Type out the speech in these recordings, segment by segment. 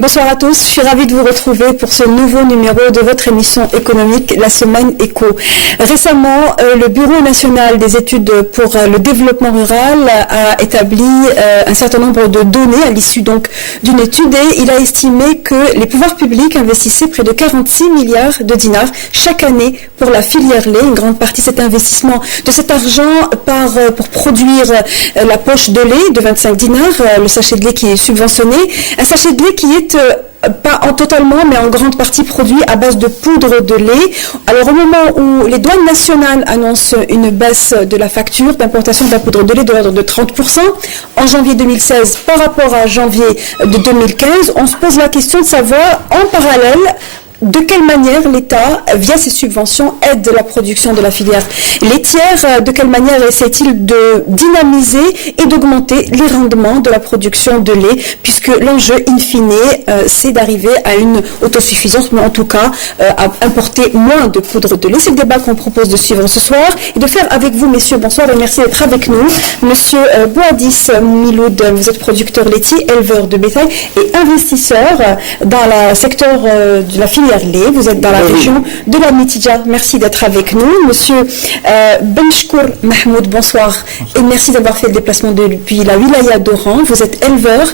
Bonsoir à tous, je suis ravie de vous retrouver pour ce nouveau numéro de votre émission économique, la Semaine Éco. Récemment, le Bureau national des études pour le développement rural a établi un certain nombre de données à l'issue donc d'une étude et il a estimé que les pouvoirs publics investissaient près de 46 milliards de dinars chaque année pour la filière lait. Une grande partie de cet investissement, de cet argent part pour produire la poche de lait de 25 dinars, le sachet de lait qui est subventionné, un sachet de lait qui est pas en totalement, mais en grande partie produit à base de poudre de lait. Alors au moment où les douanes nationales annoncent une baisse de la facture d'importation de la poudre de lait de l'ordre de 30%, en janvier 2016 par rapport à janvier de 2015, on se pose la question de savoir en parallèle de quelle manière l'État, via ses subventions, aide la production de la filière laitière, de quelle manière essaie-t-il de dynamiser et d'augmenter les rendements de la production de lait, puisque l'enjeu, in fine, c'est d'arriver à une autosuffisance, mais en tout cas, à importer moins de poudre de lait. C'est le débat qu'on propose de suivre ce soir et de faire avec vous, messieurs. Bonsoir et merci d'être avec nous. Monsieur Bouadis Miloud, vous êtes producteur laitier, éleveur de bétail et investisseur dans le secteur de la filière lait. Vous êtes dans la région de la Mitidja. Merci d'être avec nous. Monsieur Benchkour Mahmoud, bonsoir. Et merci d'avoir fait le déplacement depuis la wilaya d'Oran. Vous êtes éleveur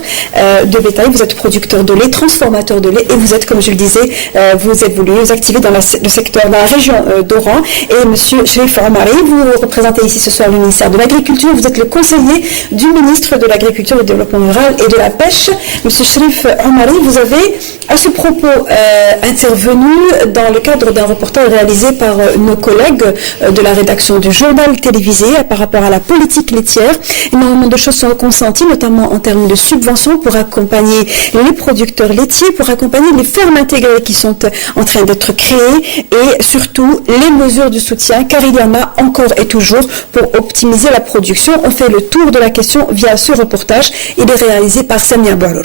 de bétail, vous êtes producteur de lait, transformateur de lait et vous êtes, comme je le disais, vous évoluez, vous activez dans le secteur, dans la région d'Oran. Et monsieur Cherif Omari, vous représentez ici ce soir le ministère de l'Agriculture. Vous êtes le conseiller du ministre de l'Agriculture et du Développement rural et de la Pêche. Monsieur Cherif Omari, vous avez à ce propos intervenu dans le cadre d'un reportage réalisé par nos collègues de la rédaction du journal télévisé par rapport à la politique laitière. Énormément de choses sont consenties, notamment en termes de subventions pour accompagner les producteurs laitiers, pour accompagner les fermes intégrées qui sont en train d'être créées et surtout les mesures de soutien, car il y en a encore et toujours pour optimiser la production. On fait le tour de la question via ce reportage. Il est réalisé par Samia Barour.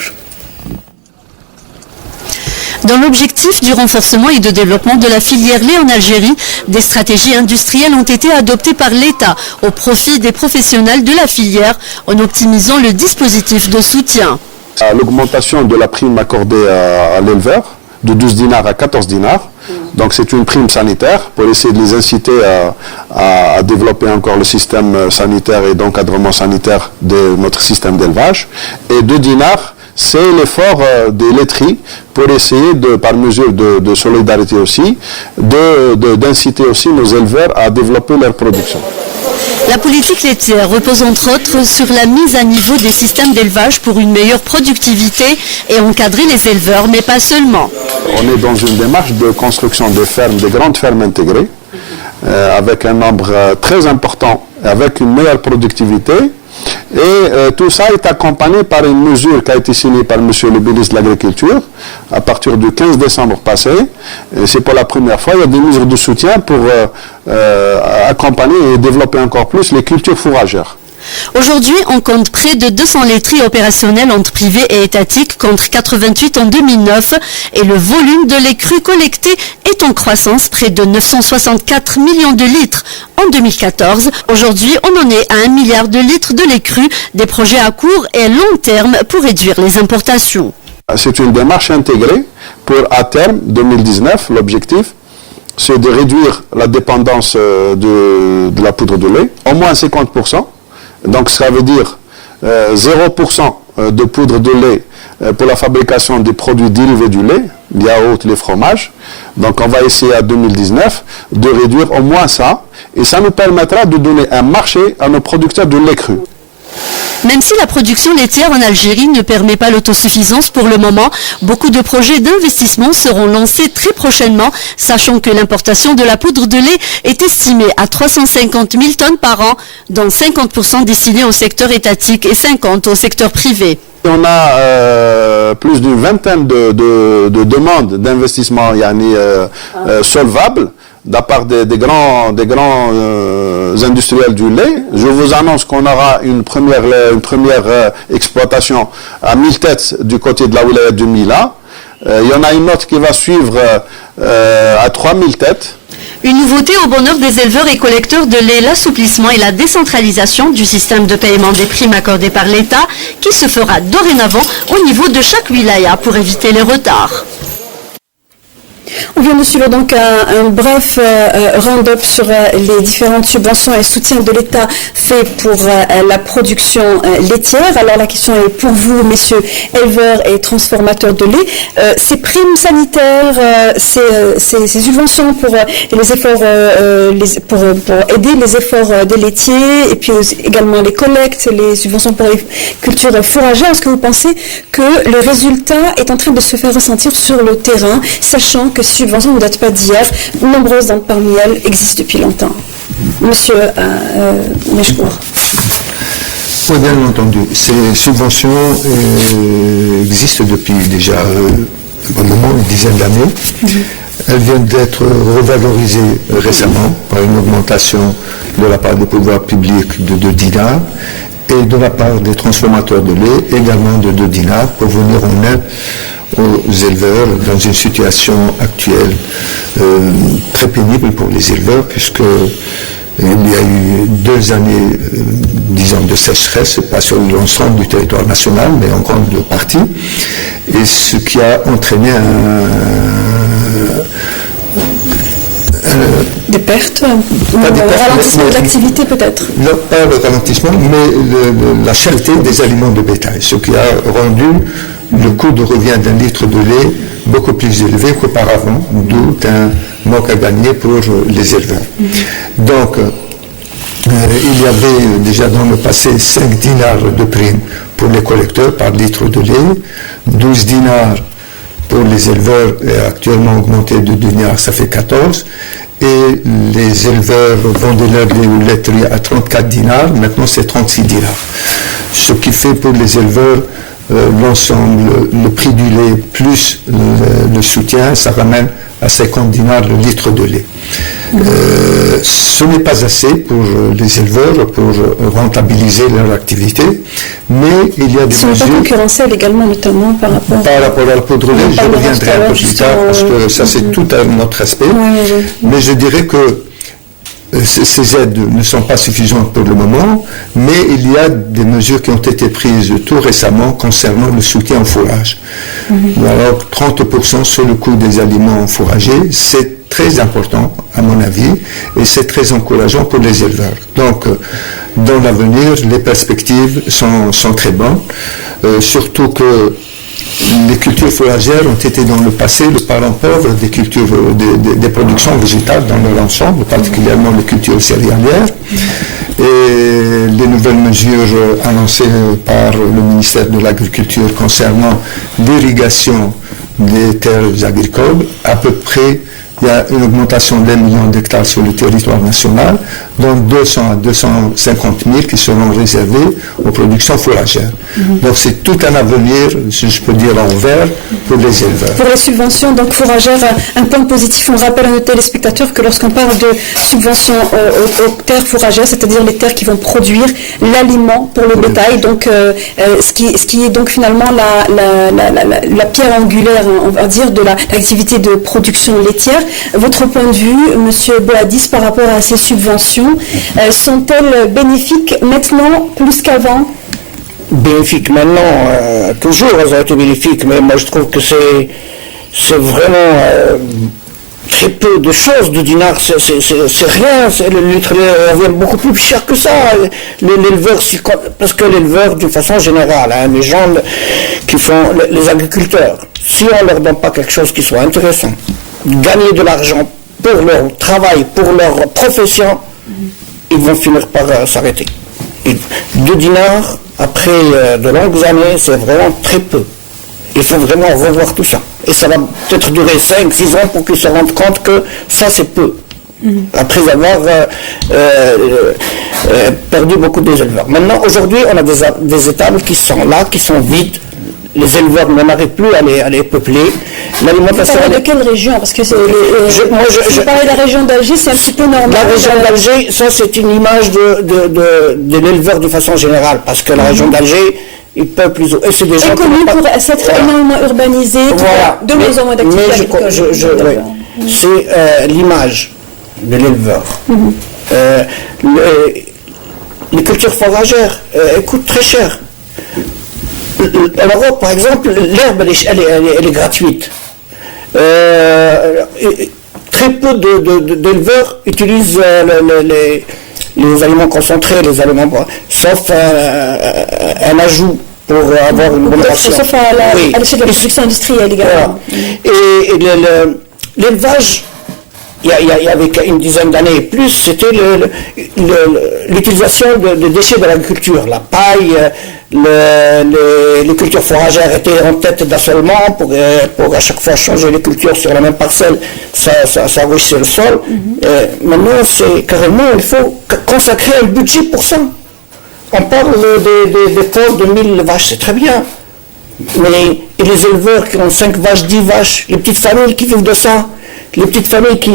Dans l'objectif du renforcement et de développement de la filière lait en Algérie, des stratégies industrielles ont été adoptées par l'État au profit des professionnels de la filière en optimisant le dispositif de soutien. L'augmentation de la prime accordée à l'éleveur de 12 dinars à 14 dinars. Donc c'est une prime sanitaire pour essayer de les inciter à développer encore le système sanitaire et d'encadrement sanitaire de notre système d'élevage. Et 2 dinars, c'est l'effort des laiteries pour essayer, par mesure de solidarité aussi, d'inciter aussi nos éleveurs à développer leur production. La politique laitière repose entre autres sur la mise à niveau des systèmes d'élevage pour une meilleure productivité et encadrer les éleveurs, mais pas seulement. On est dans une démarche de construction de fermes, de grandes fermes intégrées, avec un nombre très important, avec une meilleure productivité. Et tout ça est accompagné par une mesure qui a été signée par monsieur le ministre de l'Agriculture à partir du 15 décembre passé. C'est pour la première fois, il y a des mesures de soutien pour accompagner et développer encore plus les cultures fourragères. Aujourd'hui, on compte près de 200 laiteries opérationnelles entre privées et étatiques contre 88 en 2009 et le volume de lait cru collecté est en croissance, près de 964 millions de litres en 2014. Aujourd'hui, on en est à 1 milliard de litres de lait cru, des projets à court et long terme pour réduire les importations. C'est une démarche intégrée pour, à terme, 2019, l'objectif, c'est de réduire la dépendance de la poudre de lait, au moins 50%. Donc ça veut dire 0% de poudre de lait pour la fabrication des produits dérivés du lait, les yaourts, les fromages. Donc on va essayer à 2019 de réduire au moins ça et ça nous permettra de donner un marché à nos producteurs de lait cru. Même si la production laitière en Algérie ne permet pas l'autosuffisance pour le moment, beaucoup de projets d'investissement seront lancés très prochainement, sachant que l'importation de la poudre de lait est estimée à 350 000 tonnes par an, dont 50% destinés au secteur étatique et 50% au secteur privé. On a plus d'une vingtaine de demandes d'investissement solvables de la part des grands industriels du lait. Je vous annonce qu'on aura une première exploitation à 1000 têtes du côté de la wilaya de Mila. Il y en a une autre qui va suivre à 3000 têtes. Une nouveauté au bonheur des éleveurs et collecteurs de lait, l'assouplissement et la décentralisation du système de paiement des primes accordées par l'État qui se fera dorénavant au niveau de chaque wilaya pour éviter les retards. On vient de suivre donc un bref round-up sur les différentes subventions et soutiens de l'État faits pour la production laitière. Alors la question est pour vous, messieurs éleveurs et transformateurs de lait. Ces primes sanitaires, ces subventions pour les efforts, pour aider les efforts des laitiers et puis également les collectes, les subventions pour les cultures fourragères, est-ce que vous pensez que le résultat est en train de se faire ressentir sur le terrain, sachant que ces subventions ne datent pas d'hier, nombreuses parmi elles existent depuis longtemps. Monsieur Meshkour. Oui, bien entendu. Ces subventions existent depuis déjà un moment, une dizaine d'années. Elles viennent d'être revalorisées récemment par une augmentation de la part des pouvoirs publics de 2 dinars et de la part des transformateurs de lait également de 2 dinars pour venir en aide aux éleveurs dans une situation actuelle très pénible pour les éleveurs puisque il y a eu 2 années, disons, de sécheresse, pas sur l'ensemble du territoire national, mais en grande partie, et ce qui a entraîné des pertes, ralentissement de l'activité peut-être. Non, pas le ralentissement, mais la cherté des aliments de bétail, ce qui a rendu le coût de revient d'un litre de lait beaucoup plus élevé qu'auparavant, d'où un manque à gagner pour les éleveurs. Donc, il y avait déjà dans le passé 5 dinars de prime pour les collecteurs par litre de lait, 12 dinars pour les éleveurs, et actuellement augmenté de 2 dinars, ça fait 14. Et les éleveurs vendaient leur lait ou laiterie à 34 dinars, maintenant c'est 36 dinars. Ce qui fait pour les éleveurs l'ensemble, le prix du lait plus le soutien, ça ramène à 50 dinars le litre de lait. Ce n'est pas assez pour les éleveurs pour rentabiliser leur activité, mais il y a des mesures... Ils sont pas concurrentiels également, notamment par rapport à la poudre de lait, je reviendrai un peu plus tard, parce que ça c'est tout un autre aspect. Mais je dirais que ces aides ne sont pas suffisantes pour le moment, mais il y a des mesures qui ont été prises tout récemment concernant le soutien au fourrage. Alors 30% sur le coût des aliments fourragés, c'est très important à mon avis, et c'est très encourageant pour les éleveurs. Donc dans l'avenir, les perspectives sont très bonnes, surtout que les cultures fourragères ont été dans le passé le parent pauvre des cultures, des productions végétales dans leur ensemble, particulièrement les cultures céréalières. Et les nouvelles mesures annoncées par le ministère de l'Agriculture concernant l'irrigation des terres agricoles, à peu près, il y a une augmentation d'1 million d'hectares sur le territoire national, dont 200 à 250 000 qui seront réservés aux productions fourragères. Donc c'est tout un avenir, si je peux dire, en vert pour les éleveurs. Pour les subventions donc fourragères, un point positif, on rappelle à nos téléspectateurs que lorsqu'on parle de subventions aux terres fourragères, c'est-à-dire les terres qui vont produire l'aliment pour le bétail, donc ce qui est donc finalement la pierre angulaire, on va dire, de l'activité de production laitière. Votre point de vue, Monsieur Boadis, par rapport à ces subventions, sont-elles bénéfiques maintenant plus qu'avant? Bénéfiques maintenant, toujours elles ont été bénéfiques, mais moi je trouve que c'est vraiment très peu de choses. 2 dinars, c'est rien, le litre revient beaucoup plus cher que ça. L'éleveur, parce que l'éleveur, d'une façon générale, les gens qui font, les agriculteurs, si on ne leur donne pas quelque chose qui soit intéressant, gagner de l'argent pour leur travail, pour leur profession, ils vont finir par s'arrêter. 2 dinars, après de longues années, c'est vraiment très peu. Il faut vraiment revoir tout ça. Et ça va peut-être durer 5-6 ans pour qu'ils se rendent compte que ça, c'est peu. Après avoir perdu beaucoup des éleveurs. Maintenant, aujourd'hui, on a des étables qui sont là, qui sont vides. Les éleveurs n'arrivent plus à les peupler. L'alimentation. Vous parlez de quelle région? Parce que je parlais de la région d'Alger, c'est un petit peu normal. La région d'Alger, ça c'est une image de l'éleveur de façon générale, parce que la région d'Alger, ils peuvent plus. Et c'est des gens connu pour s'être énormément urbanisé, voilà. de moins en moins d'activités agricoles. C'est l'image de l'éleveur. Les cultures foragères coûtent très cher. En Europe, par exemple, l'herbe, elle est gratuite. Très peu d'éleveurs utilisent les aliments concentrés, les aliments sauf un ajout pour avoir une bonne ration. Sauf à l'échelle de la production industrielle également. Voilà. Et l'élevage, il y avait une dizaine d'années et plus, c'était l'utilisation de déchets de l'agriculture. La paille, les cultures foragères étaient en tête d'assolement pour à chaque fois changer les cultures sur la même parcelle, ça enrichissait le sol. Maintenant, c'est carrément, il faut consacrer un budget pour ça. On parle des corps de 1000 vaches, c'est très bien. Mais et les éleveurs qui ont 5 vaches, 10 vaches, les petites familles qui vivent de ça, les petites familles qui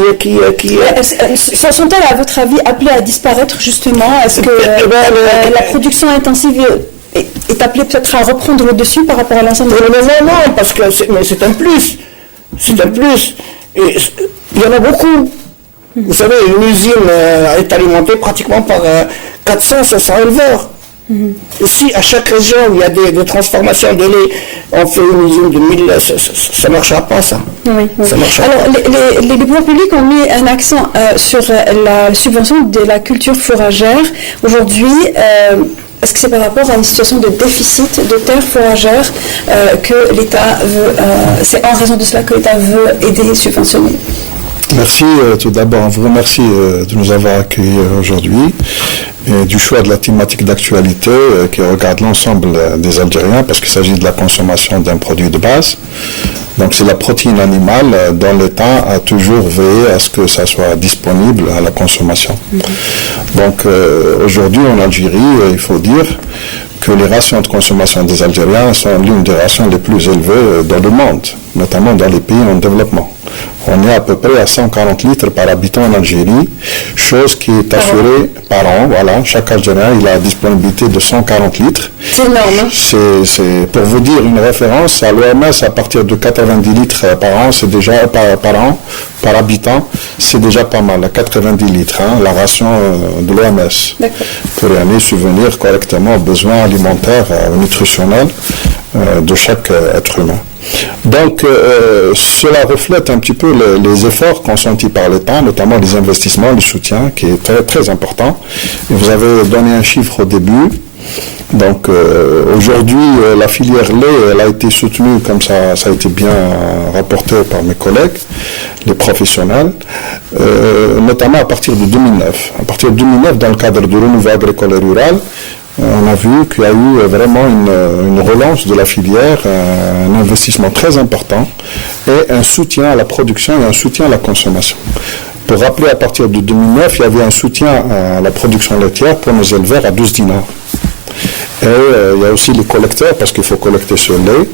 sont-elles, à votre avis, appelées à disparaître, justement? Est-ce que la production intensive est appelée peut-être à reprendre le dessus par rapport à l'ensemble des... Non, parce que c'est un plus. C'est un plus. Et il y en a beaucoup. Vous savez, une usine est alimentée pratiquement par 400-500 éleveurs. Si à chaque région il y a des transformations de lait, on fait une usine de 1000, ça ne marchera pas, ça. Oui. Ça marchera Alors, les pouvoirs publics ont mis un accent sur la subvention de la culture fourragère. Aujourd'hui, est-ce que c'est par rapport à une situation de déficit de terres fourragères que l'État veut, c'est en raison de cela que l'État veut aider et subventionner? Merci. Tout d'abord, on vous remercie de nous avoir accueillis aujourd'hui et du choix de la thématique d'actualité qui regarde l'ensemble des Algériens parce qu'il s'agit de la consommation d'un produit de base. Donc c'est la protéine animale dont l'État a toujours veillé à ce que ça soit disponible à la consommation. Donc aujourd'hui en Algérie, il faut dire que les rations de consommation des Algériens sont l'une des rations les plus élevées dans le monde, notamment dans les pays en développement. On est à peu près à 140 litres par habitant en Algérie, chose qui est assurée par an. Voilà, chaque Algérien il a la disponibilité de 140 litres. C'est énorme. C'est pour vous dire une référence, à l'OMS, à partir de 90 litres par an, c'est déjà par habitant, c'est déjà pas mal, à 90 litres, la ration de l'OMS. Pour aller subvenir correctement aux besoins alimentaires et nutritionnels de chaque être humain. Donc, cela reflète un petit peu les efforts consentis par l'État, notamment les investissements, le soutien, qui est très, très important. Et vous avez donné un chiffre au début. Donc, aujourd'hui, la filière lait, elle a été soutenue, comme ça a été bien rapporté par mes collègues, les professionnels, notamment à partir de 2009. À partir de 2009, dans le cadre du renouveau agricole et rural, on a vu qu'il y a eu vraiment une relance de la filière, un investissement très important et un soutien à la production et un soutien à la consommation. Pour rappeler, à partir de 2009, il y avait un soutien à la production laitière pour nos éleveurs à 12 dinars. Et il y a aussi les collecteurs, parce qu'il faut collecter ce lait,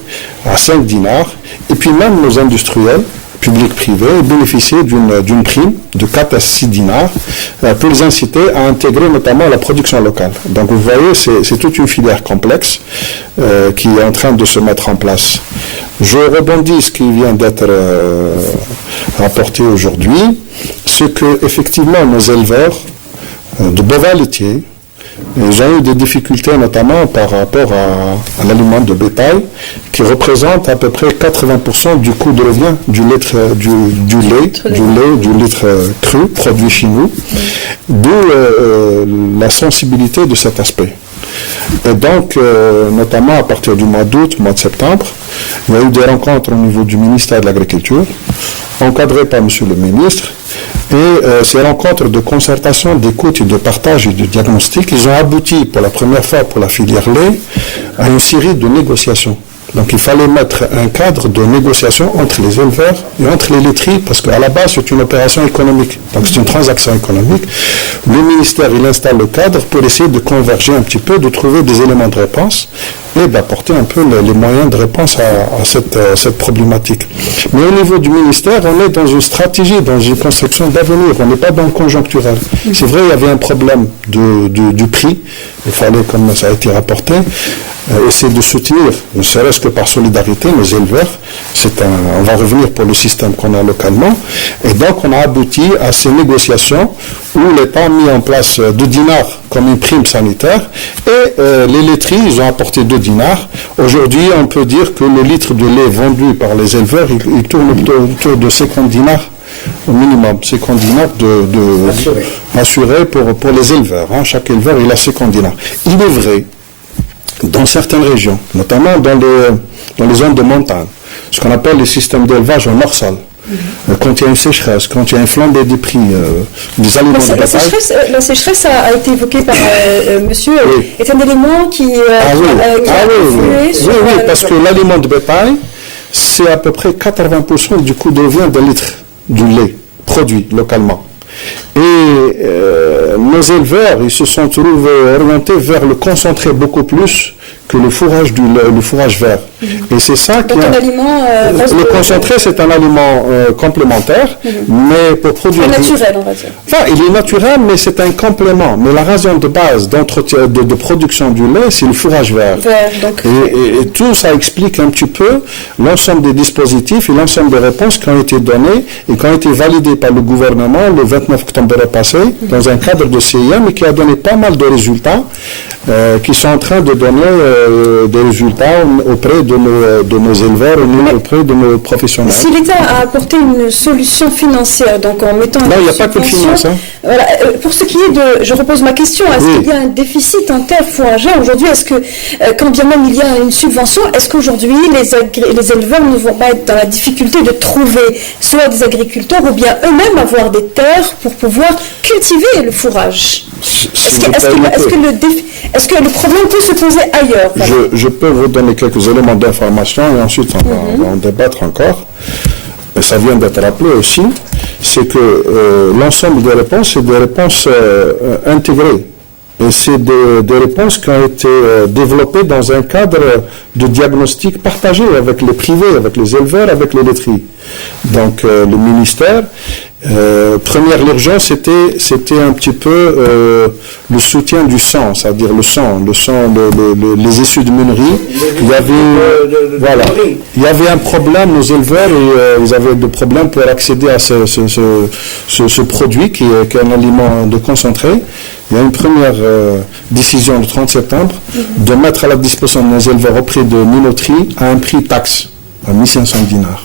à 5 dinars. Et puis même nos industriels, public-privé, bénéficier d'une prime de 4 à 6 dinars pour les inciter à intégrer notamment la production locale. Donc vous voyez, c'est toute une filière complexe qui est en train de se mettre en place. Je rebondis ce qui vient d'être rapporté aujourd'hui, c'est que effectivement nos éleveurs de bovins laitiers, ils ont eu des difficultés notamment par rapport à l'aliment de bétail qui représente à peu près 80% du coût de revient du lait cru produit chez nous, d'où la sensibilité de cet aspect. Et donc, notamment à partir du mois d'août, mois de septembre, il y a eu des rencontres au niveau du ministère de l'Agriculture, encadrées par M. le ministre, et ces rencontres de concertation, d'écoute et de partage et de diagnostic, ils ont abouti pour la première fois pour la filière lait à une série de négociations. Donc il fallait mettre un cadre de négociation entre les éleveurs et entre les laiteries, parce qu'à la base c'est une opération économique, donc c'est une transaction économique. Le ministère il installe le cadre pour essayer de converger un petit peu, de trouver des éléments de réponse et d'apporter un peu les moyens de réponse à cette problématique. Mais au niveau du ministère, on est dans une stratégie, dans une conception d'avenir, on n'est pas dans le conjoncturel. C'est vrai, il y avait un problème du prix, il fallait, comme ça a été rapporté, essayer de soutenir, ne serait-ce que par solidarité, nos éleveurs. On va revenir pour le système qu'on a localement. Et donc, on a abouti à ces négociations où l'État a mis en place 2 dinars comme une prime sanitaire et les laiteries, ils ont apporté 2 dinars. Aujourd'hui, on peut dire que le litre de lait vendu par les éleveurs, il tourne autour de 50 dinars au minimum, 50 dinars assurés pour les éleveurs. Hein. Chaque éleveur, il a 50 dinars. Il est vrai, dans certaines régions, notamment dans les zones de montagne, ce qu'on appelle les systèmes d'élevage en hors-sol. Quand il y a une sécheresse, quand il y a une flambée des prix des aliments de bétail. La sécheresse a été évoquée par monsieur, est un élément qui a influé sur... Oui, parce que l'aliment de bétail, c'est à peu près 80% du coût de revient d'un litre du lait produit localement. Et nos éleveurs, ils se sont trouvés orientés vers le concentré beaucoup plus que le fourrage vert. Et c'est ça qui le concentré, c'est un aliment complémentaire, mais pour produire... naturel, on va dire. Enfin, il est naturel, mais c'est un complément. Mais la raison de base d'entretien, de production du lait, c'est le fourrage vert. Et tout ça explique un petit peu l'ensemble des dispositifs et l'ensemble des réponses qui ont été données et qui ont été validées par le gouvernement le 29 octobre passé, dans un cadre de CIM, et qui a donné pas mal de résultats, qui sont en train de donner des résultats auprès de nos éleveurs, auprès de nos professionnels. Si l'État a apporté une solution financière, donc en mettant... Non, il n'y a pas que de finance. Hein. Voilà. Pour ce qui est de... Je repose ma question. Est-ce qu'il y a un déficit en terres fourragères aujourd'hui? Est-ce que, quand bien même il y a une subvention, est-ce qu'aujourd'hui les éleveurs ne vont pas être dans la difficulté de trouver soit des agriculteurs ou bien eux-mêmes avoir des terres pour pouvoir cultiver le fourrage? Est-ce que le problème peut se poser ailleurs? Je peux vous donner quelques éléments d'information et ensuite on va en débattre encore. Et ça vient d'être rappelé aussi, c'est que l'ensemble des réponses, c'est des réponses intégrées. Et c'est des réponses qui ont été développées dans un cadre de diagnostic partagé avec les privés, avec les éleveurs, avec les laiteries. Donc le ministère, première l'urgence, c'était un petit peu le soutien du sang, c'est-à-dire le sang, les issues de meunerie. Il y avait un problème, nos éleveurs, et ils avaient des problèmes pour accéder à ce produit qui est un aliment de concentré. Il y a une première décision le 30 septembre de mettre à la disposition de nos éleveurs auprès de minoteries à un prix taxe, à 1500 dinars.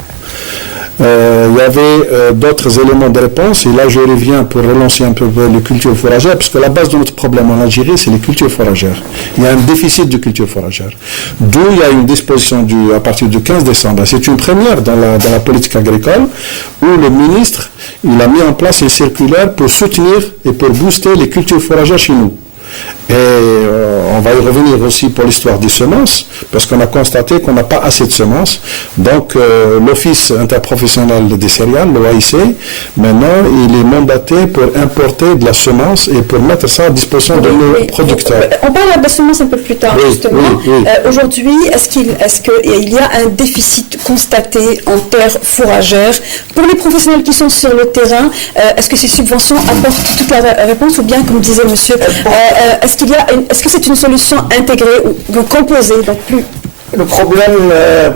Il y avait d'autres éléments de réponse, et là je reviens pour relancer un peu les cultures fourragères, puisque la base de notre problème en Algérie, c'est les cultures fourragères. Il y a un déficit de cultures fourragères. D'où il y a une disposition à partir du 15 décembre. C'est une première dans la politique agricole, où le ministre il a mis en place une circulaire pour soutenir et pour booster les cultures fourragères chez nous. Et on va y revenir aussi pour l'histoire des semences, parce qu'on a constaté qu'on n'a pas assez de semences. Donc l'Office interprofessionnel des céréales, l'OAIC, maintenant il est mandaté pour importer de la semence et pour mettre ça à disposition de nos producteurs. On parlera de la semence un peu plus tard, justement. Aujourd'hui, est-ce qu'il y a un déficit constaté en terres fourragères? Pour les professionnels qui sont sur le terrain, est-ce que ces subventions apportent toute la réponse, ou bien, comme disait monsieur, est-ce que c'est une solution intégrée ou composée, donc plus... Le problème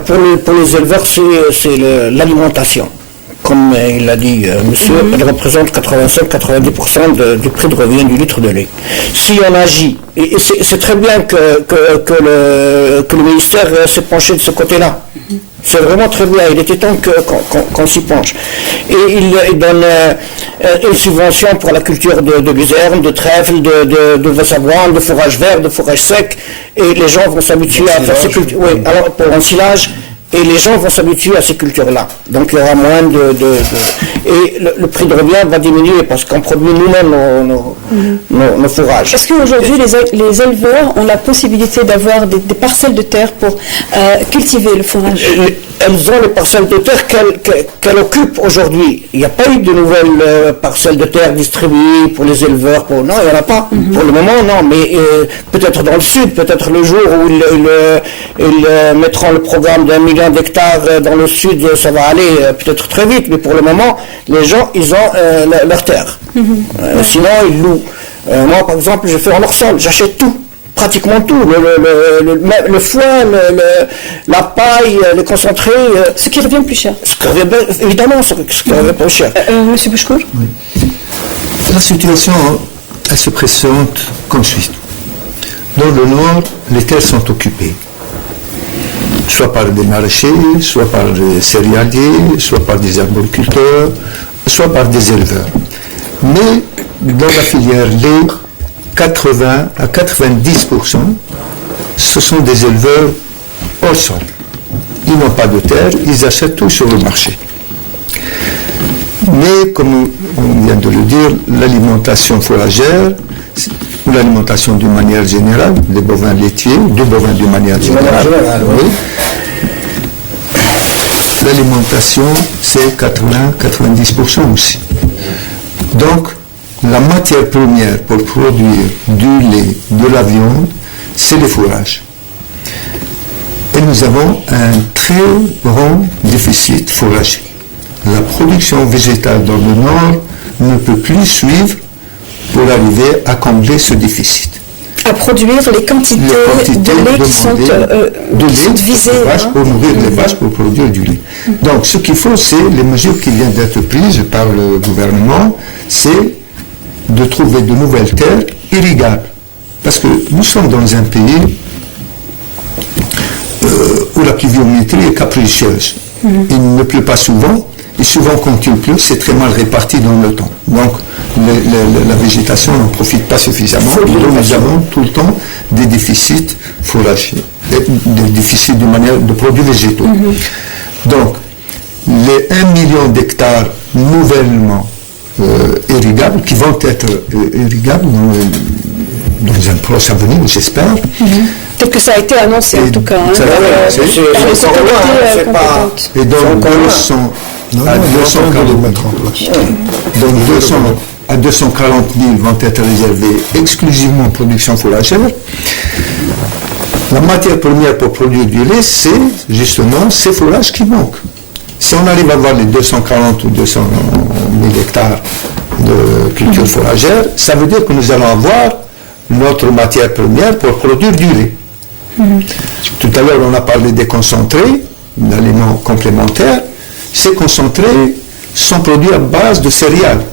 pour les éleveurs, c'est l'alimentation. Comme il l'a dit monsieur, elle représente 85-90% du prix de revient du litre de lait. Si on agit, et c'est très bien que le ministère s'est penché de ce côté-là. C'est vraiment très bien, il était temps qu'on s'y penche. Et il donne une subvention pour la culture de luzerne, de trèfle, de vassavoine, de fourrage vert, de fourrage sec, et les gens vont s'habituer à faire ces cultures. Oui, alors pour l'ensilage, et les gens vont s'habituer à ces cultures-là. Donc il y aura moins et le prix de revient va diminuer parce qu'on produit nous-mêmes nos fourrages. Est-ce qu'aujourd'hui les éleveurs ont la possibilité d'avoir des parcelles de terre pour cultiver le fourrage? Elles ont les parcelles de terre qu'elles occupent aujourd'hui. Il n'y a pas eu de nouvelles parcelles de terre distribuées pour les éleveurs. Non, il n'y en a pas. Pour le moment, non. Mais peut-être dans le sud, peut-être le jour où ils mettront le programme d'1 million d'hectares dans le sud, ça va aller peut-être très vite. Mais pour le moment, les gens, ils ont leur terre. Sinon, ils louent. Moi, par exemple, je fais en hors-sol. J'achète tout. pratiquement tout, le foin, la paille, le concentré. Ce qui revient plus cher. Évidemment, ce qui revient plus cher. Monsieur Bouchkour ? Oui. La situation, elle se présente comme suit. Dans le nord, les terres sont occupées, soit par des maraîchers, soit par des céréaliers, soit par des arboriculteurs, soit par des éleveurs. Mais dans la filière lait, 80 à 90%, ce sont des éleveurs hors sol. Ils n'ont pas de terre, ils achètent tout sur le marché. Mais comme on vient de le dire, l'alimentation fourragère, ou l'alimentation d'une manière générale, des bovins laitiers, des bovins d'une manière générale, oui. L'alimentation, c'est 80-90% aussi. Donc, la matière première pour produire du lait, de la viande, c'est les fourrages. Et nous avons un très grand déficit fourrager. La production végétale dans le nord ne peut plus suivre pour arriver à combler ce déficit. À produire les quantités de lait qui sont visées. Pour nourrir les vaches, pour produire du lait. Donc ce qu'il faut, c'est les mesures qui viennent d'être prises par le gouvernement, c'est de trouver de nouvelles terres irrigables. Parce que nous sommes dans un pays où la pluviométrie est capricieuse. Il ne pleut pas souvent, et souvent quand il pleut, c'est très mal réparti dans le temps. Donc la végétation n'en profite pas suffisamment, et donc nous avons tout le temps des déficits fourragers, des déficits de produits végétaux. Donc les 1 million d'hectares nouvellement irrigables, qui vont être irrigables dans un proche avenir, j'espère. Peut-être que ça a été annoncé en tout cas. Et donc 200 à 240 000 vont être réservés exclusivement en production fourragère. La matière première pour produire du lait, c'est justement ces fourrages qui manquent. Si on arrive à avoir les 240 ou 200 000 hectares de culture fourragère, ça veut dire que nous allons avoir notre matière première pour produire du lait. Tout à l'heure, on a parlé des concentrés, d'aliments complémentaires. Ces concentrés sont produits à base de céréales.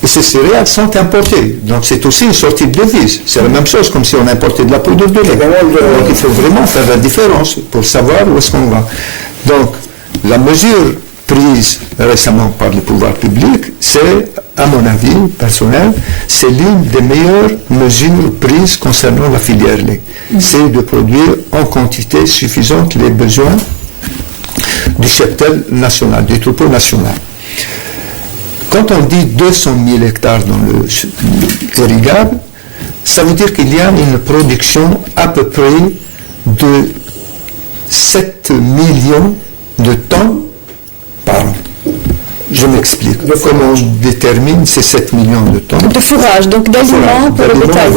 Et ces céréales sont importées. Donc c'est aussi une sortie de devise. C'est la même chose comme si on importait de la poudre de lait. Donc il faut vraiment faire la différence pour savoir où est-ce qu'on va. Donc la mesure prise récemment par le pouvoir public, c'est, à mon avis personnel, c'est l'une des meilleures mesures prises concernant la filière lait. C'est de produire en quantité suffisante les besoins du cheptel national, du troupeau national. Quand on dit 200 000 hectares dans le irrigable, ça veut dire qu'il y a une production à peu près de 7 millions de tonnes par an. Je m'explique. Comment on détermine ces 7 millions de tonnes? De fourrage, donc d'aliments pour le bétail.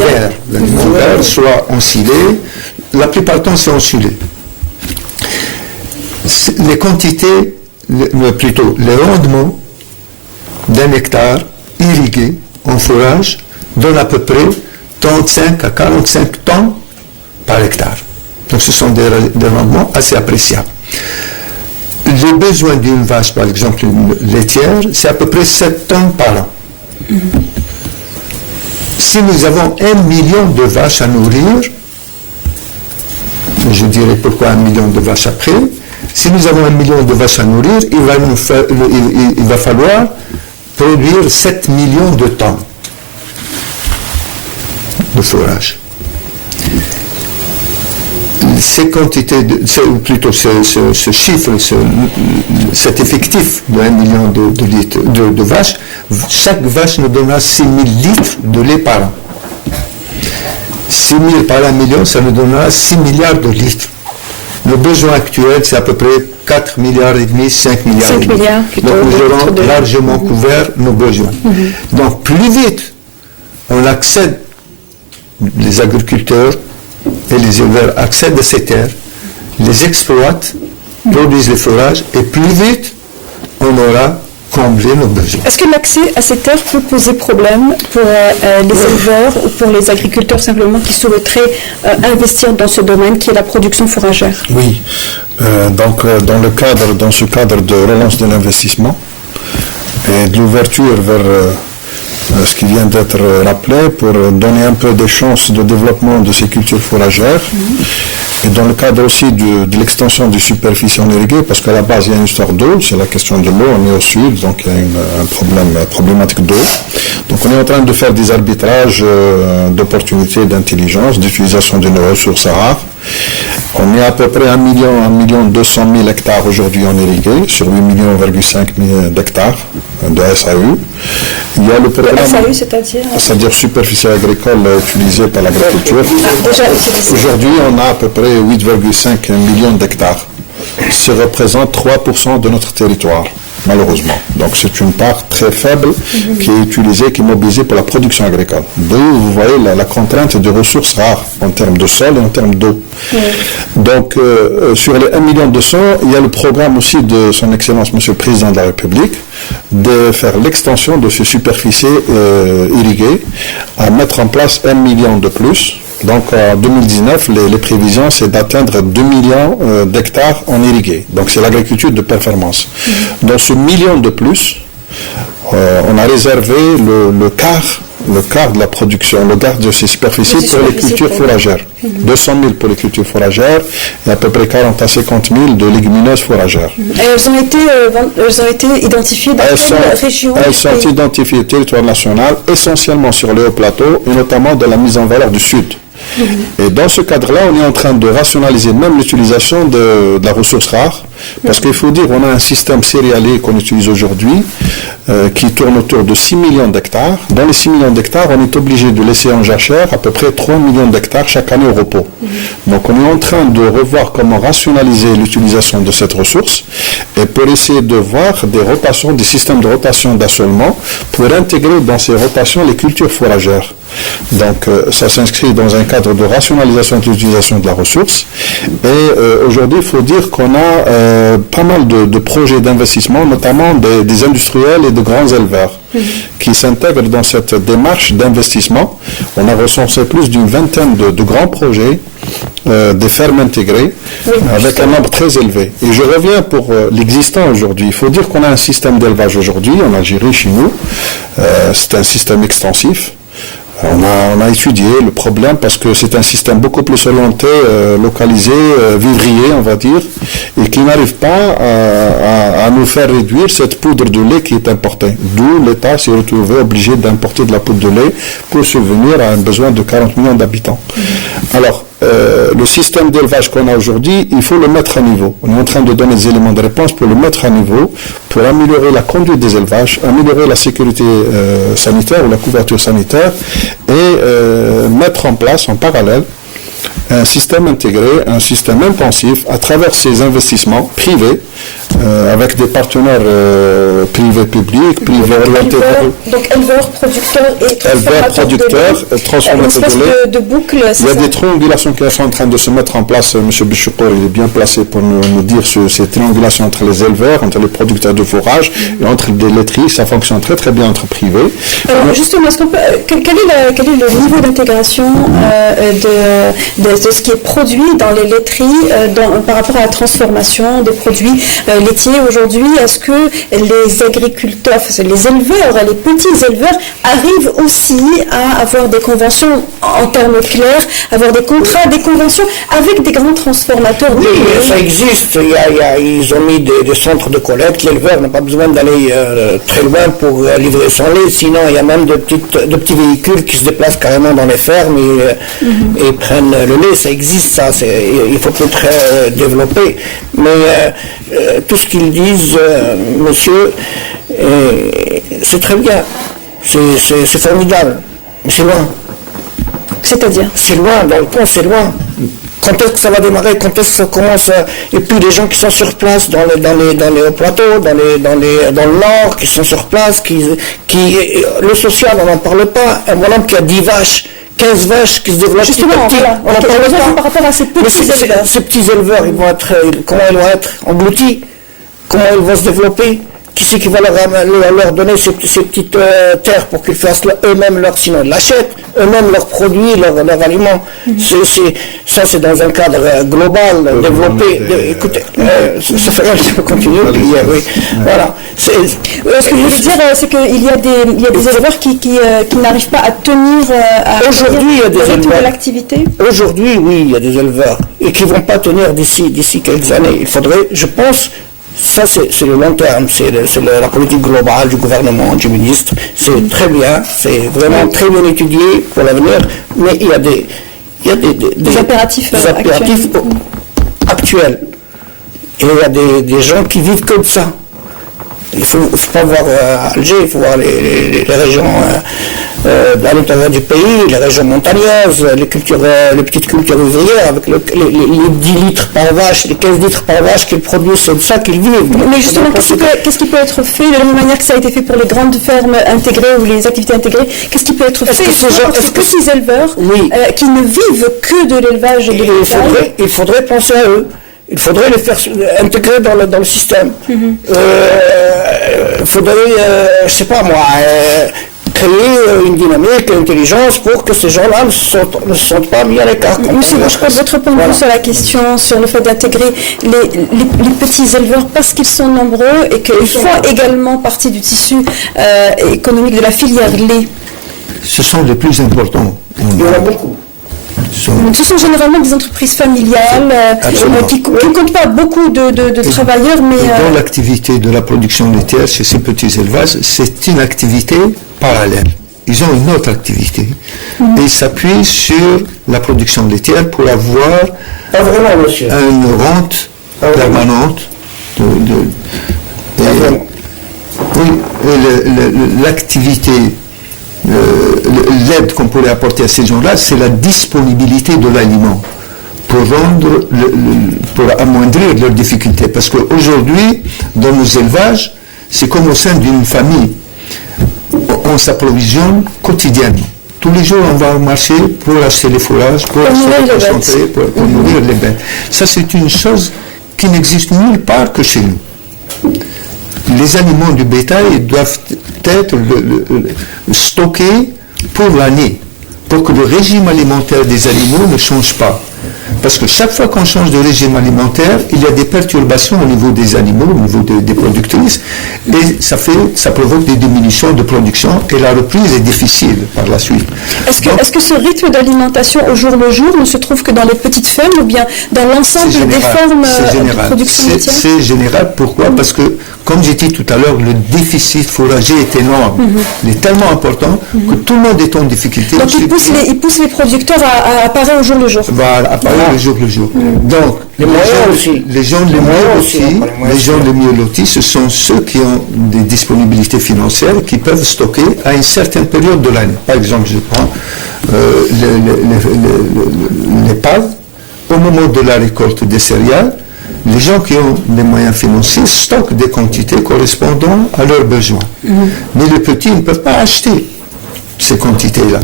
D'aliments verts, soit ensilés. La plupart du temps, c'est ensilé. Les quantités, plutôt les rendements d'un hectare irrigué en fourrage donne à peu près 35 à 45 tonnes par hectare. Donc ce sont des rendements assez appréciables. Les besoins d'une vache, par exemple une laitière, c'est à peu près 7 tonnes par an. Si nous avons 1 million de vaches à nourrir, je dirais pourquoi 1 million de vaches après, si nous avons 1 million de vaches à nourrir, il va falloir produire 7 millions de tonnes de fourrage. Ces quantités, plutôt ce chiffre, cet effectif de 1 million de litres de vaches, chaque vache nous donnera 6 000 litres de lait par an. 6 000 par 1 million, ça nous donnera 6 milliards de litres. Le besoin actuel, c'est à peu près 4 milliards et demi, 5 milliards. 5 milliards, donc nous aurons largement couvert nos besoins. Donc plus vite on accède, les agriculteurs et les éleveurs accèdent à ces terres, les exploitent, produisent les fourrages, et plus vite on aura combler nos besoins. Est-ce que l'accès à ces terres peut poser problème pour les éleveurs ou pour les agriculteurs simplement qui souhaiteraient investir dans ce domaine qui est la production fourragère? Oui, donc dans ce cadre de relance de l'investissement et de l'ouverture vers ce qui vient d'être rappelé pour donner un peu de chances de développement de ces cultures fourragères. Et dans le cadre aussi de l'extension des superficies en irriguées, parce qu'à la base il y a une histoire d'eau, c'est la question de l'eau, on est au sud, donc il y a une problématique d'eau. Donc on est en train de faire des arbitrages d'opportunités, d'intelligence, d'utilisation de nos ressources rares. On est à peu près 1 200 000 hectares aujourd'hui en irrigué, sur 8,5 millions d'hectares de SAU. Il y a le programme, SAU, c'est-à-dire superficie agricole utilisée par l'agriculture. Aujourd'hui, on a à peu près 8,5 millions d'hectares. Ça représente 3% de notre territoire, malheureusement. Donc c'est une part très faible qui est utilisée, qui est mobilisée pour la production agricole. D'où, vous voyez, la contrainte de ressources rares en termes de sol et en termes d'eau. Donc sur les 1 200 000, il y a le programme aussi de son Excellence Monsieur le Président de la République de faire l'extension de ces superficies irriguées, à mettre en place 1 million de plus. Donc en 2019, les prévisions, c'est d'atteindre 2 millions d'hectares en irrigué. Donc c'est l'agriculture de performance. Dans ce million de plus, on a réservé le quart de la production, le quart de ces superficies pour les cultures fourragères. 200 000 pour les cultures fourragères et à peu près 40 à 50 000 de légumineuses fourragères. Et elles ont été identifiées dans quelle région? Elles sont identifiées au territoire national, essentiellement sur le haut plateau et notamment dans la mise en valeur du sud. Et dans ce cadre-là, on est en train de rationaliser même l'utilisation de la ressource rare, parce qu'il faut dire qu'on a un système céréalier qu'on utilise aujourd'hui qui tourne autour de 6 millions d'hectares. Dans les 6 millions d'hectares, on est obligé de laisser en jachère à peu près 3 millions d'hectares chaque année au repos. Donc on est en train de revoir comment rationaliser l'utilisation de cette ressource et pour essayer de voir des rotations, des systèmes de rotation d'assolement pour intégrer dans ces rotations les cultures fourragères. Donc ça s'inscrit dans un cadre de rationalisation de l'utilisation de la ressource. Et aujourd'hui, il faut dire qu'on a pas mal de projets d'investissement, notamment des industriels et de grands éleveurs qui s'intègrent dans cette démarche d'investissement. On a recensé plus d'une vingtaine de grands projets, des fermes intégrées, avec un nombre très élevé. Et je reviens pour l'existant aujourd'hui. Il faut dire qu'on a un système d'élevage aujourd'hui en Algérie, chez nous. C'est un système extensif. On a étudié le problème parce que c'est un système beaucoup plus orienté, localisé, vivrier, on va dire, et qui n'arrive pas à nous faire réduire cette poudre de lait qui est importée. D'où l'État s'est retrouvé obligé d'importer de la poudre de lait pour subvenir à un besoin de 40 millions d'habitants. Alors, le système d'élevage qu'on a aujourd'hui, il faut le mettre à niveau. On est en train de donner des éléments de réponse pour le mettre à niveau, pour améliorer la conduite des élevages, améliorer la sécurité sanitaire ou la couverture sanitaire et mettre en place en parallèle un système intégré, un système intensif à travers ces investissements privés avec des partenaires privés publics, privés orientés. Donc éleveurs, producteurs et transformateurs de lait. De boucle, il y a des triangulations qui sont en train de se mettre en place. M. Bichoukour, il est bien placé pour nous dire ces triangulations entre les éleveurs, entre les producteurs de fourrage et entre les laiteries. Ça fonctionne très très bien entre privés. Alors justement, quel est le niveau d'intégration de ce qui est produit dans les laiteries par rapport à la transformation des produits laitiers aujourd'hui? Est-ce que les agriculteurs, les éleveurs, les petits éleveurs arrivent aussi à avoir des conventions en termes clairs, avoir des contrats, des conventions avec des grands transformateurs? Oui, ça existe. Ils ont mis des centres de collecte. L'éleveur n'a pas besoin d'aller très loin pour livrer son lait. Sinon, il y a même de petits véhicules qui se déplacent carrément dans les fermes et prennent le lait. Ça existe, ça. Il faut peut-être développer. Mais tout ce qu'ils disent, monsieur, c'est très bien. C'est formidable. Mais c'est loin. C'est-à-dire? C'est loin, dans le fond, c'est loin. Quand est-ce que ça va démarrer? Quand est-ce que ça commence? Et puis les gens qui sont sur place dans les hauts plateaux, dans le nord, qui sont sur place, le social, on n'en parle pas. Un bonhomme qui a 10 vaches, 15 vaches qui se développent petit à petit. On en parle pas par rapport à ces petits éleveurs. Ces petits éleveurs, comment ils vont être engloutis? Comment ils vont se développer? qui c'est qui va leur donner ces petites terres pour qu'ils fassent eux-mêmes sinon ils l'achètent, eux-mêmes leurs produits, leurs aliments. Ça c'est dans un cadre global, développé. Écoutez, ça fait un petit peu continuer. Oui. Voilà. Ce que je voulais dire, c'est qu'il y a des éleveurs qui n'arrivent pas à tenir aujourd'hui, il y a des éleveurs de l'activité. Aujourd'hui, oui, il y a des éleveurs et qui vont pas tenir d'ici quelques années. Il faudrait, je pense. Ça, c'est le long terme, c'est la politique globale du gouvernement, du ministre. C'est très bien, c'est vraiment très bien étudié pour l'avenir, mais il y a des impératifs actuels. Et il y a des gens qui vivent comme ça. Il ne faut pas voir Alger, il faut voir les régions à l'intérieur du pays, les régions montagneuses, les petites cultures ouvrières, avec les 10 litres par vache, les 15 litres par vache qu'ils produisent, c'est de ça qu'ils vivent. Mais justement, qu'est-ce qui peut être fait de la même manière que ça a été fait pour les grandes fermes intégrées ou les activités intégrées? Qu'est-ce qui peut être fait pour ces petits éleveurs qui ne vivent que de l'élevage et de l'élevage? Il faudrait penser à eux. Il faudrait les faire intégrer dans le système. Il faudrait, je ne sais pas moi, créer une dynamique, une intelligence pour que ces gens-là ne se sentent pas mis à l'écart. Monsieur, je crois que votre point de vue sur la question, sur le fait d'intégrer les petits éleveurs parce qu'ils sont nombreux et qu'ils font également partie du tissu économique de la filière lait. Ce sont les plus importants. Il y en a beaucoup. Ce sont généralement des entreprises familiales qui ne comptent pas beaucoup de travailleurs, mais... Dans l'activité de la production laitière chez ces petits élevages, c'est une activité parallèle. Ils ont une autre activité. Et ils s'appuient sur la production laitière pour avoir une rente permanente. L'activité... l'aide qu'on pourrait apporter à ces gens-là, c'est la disponibilité de l'aliment pour amoindrir leurs difficultés. Parce qu'aujourd'hui, dans nos élevages, c'est comme au sein d'une famille. On s'approvisionne quotidiennement. Tous les jours, on va au marché pour acheter les fourrages, pour nourrir les bêtes. Ça, c'est une chose qui n'existe nulle part que chez nous. Les aliments du bétail doivent être stockés pour l'année, pour que le régime alimentaire des animaux ne change pas. Parce que chaque fois qu'on change de régime alimentaire, il y a des perturbations au niveau des animaux, au niveau des productrices, et ça provoque des diminutions de production, et la reprise est difficile par la suite. Est-ce que ce rythme d'alimentation au jour le jour ne se trouve que dans les petites fermes ou bien dans l'ensemble des fermes de production laitière? C'est général. Pourquoi? Parce que, comme j'ai dit tout à l'heure, le déficit fourrager est énorme. Il est tellement important que tout le monde est en difficulté. Donc il pousse les producteurs à apparaître au jour le jour. Voilà, apparaître le jour le jour. Donc, les gens les mieux lotis, ce sont ceux qui ont des disponibilités financières qui peuvent stocker à une certaine période de l'année. Par exemple, je prends les paves. Au moment de la récolte des céréales, les gens qui ont des moyens financiers stockent des quantités correspondant à leurs besoins. Mais les petits ne peuvent pas acheter ces quantités-là.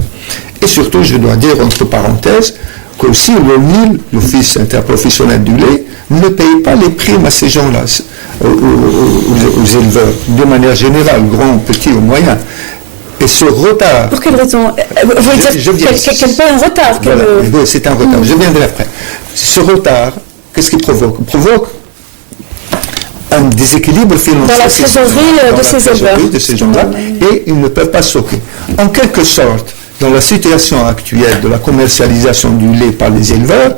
Et surtout, je dois dire, entre parenthèses, qu'aussi l'ONIL, l'Office interprofessionnel du lait, ne paye pas les primes à ces gens-là, aux éleveurs, de manière générale, grands, petits ou moyens. Et ce retard... Pour quelle raison? Vous voulez dire qu'elle paie un retard? Voilà. Oui, c'est un retard. Je viendrai après. Ce retard, qu'est-ce qu'il provoque? Il provoque un déséquilibre financier dans la trésorerie de ces gens-là, et ils ne peuvent pas stocker. En quelque sorte, dans la situation actuelle de la commercialisation du lait par les éleveurs,